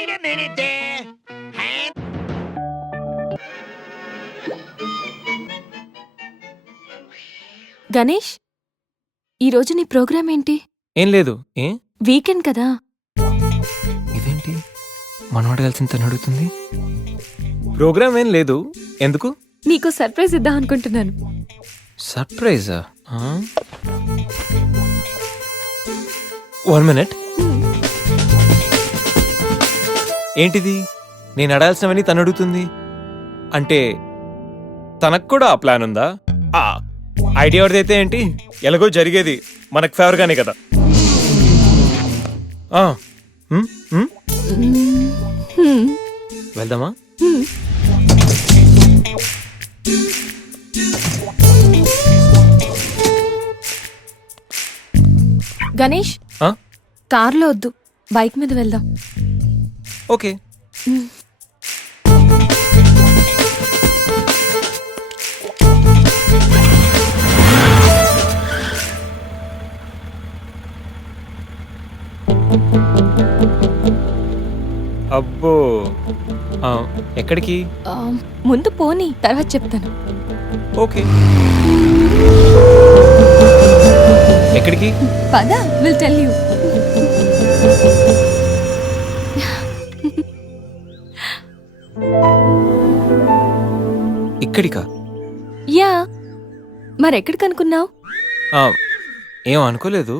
Wait a minute there. Ganesh, ఈరోజు నీ programme ఏంటి? ఏం లేదు. ఏ వీకెండ్ కదా. ఇదేంటి మనవాడు కలిసి తను అడుగుతుంది? ప్రోగ్రామ్ ఏం లేదు. ఎందుకు? నీకు సర్ప్రైజ్ ఇద్దాం అనుకుంటున్నాను. సర్ప్రైజా? 1 minute. ఏంటిది? నేను అడాల్సినవని తను అడుగుతుంది అంటే తనకు కూడా ఆ ప్లాన్ ఉందా? ఐడియా ఎవరిదైతే ఏంటి, ఎలాగో జరిగేది మనకు ఫేవర్గానే కదా. వెళ్దామా? గణేష్, కార్లో వద్దు, బైక్ మీద వెళ్దాం. ఓకే. అబ్బో, ఎక్కడికి? ముందు పోనీ, తర్వాత చెప్తాను. ఓకే. ఎక్కడికి? పద, విల్ టెల్ యూ. ఇక్కడికా? యా, మరెక్కడికి అనుకున్నావు? ఏం అనుకోలేదు.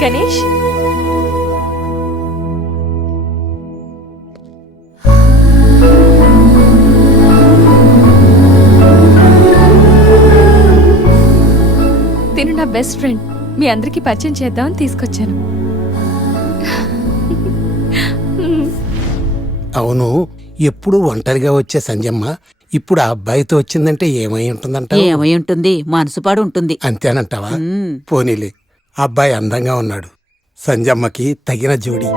గణేష్, తిను నా బెస్ట్ ఫ్రెండ్. మీ అందరికీ పరిచయం చేద్దామని తీసుకొచ్చాను. అవును, ఎప్పుడు ఒంటరిగా వచ్చే సంజమ్మ ఇప్పుడు ఆ అబ్బాయితో వచ్చిందంటే ఏమై ఉంటుందంట? ఏమై ఉంటుంది, మనసుపాడు ఉంటుంది. అంతేనంటావా? పోనీలే, అబ్బాయి అందంగా ఉన్నాడు, సంజమ్మకి తగిన జోడి.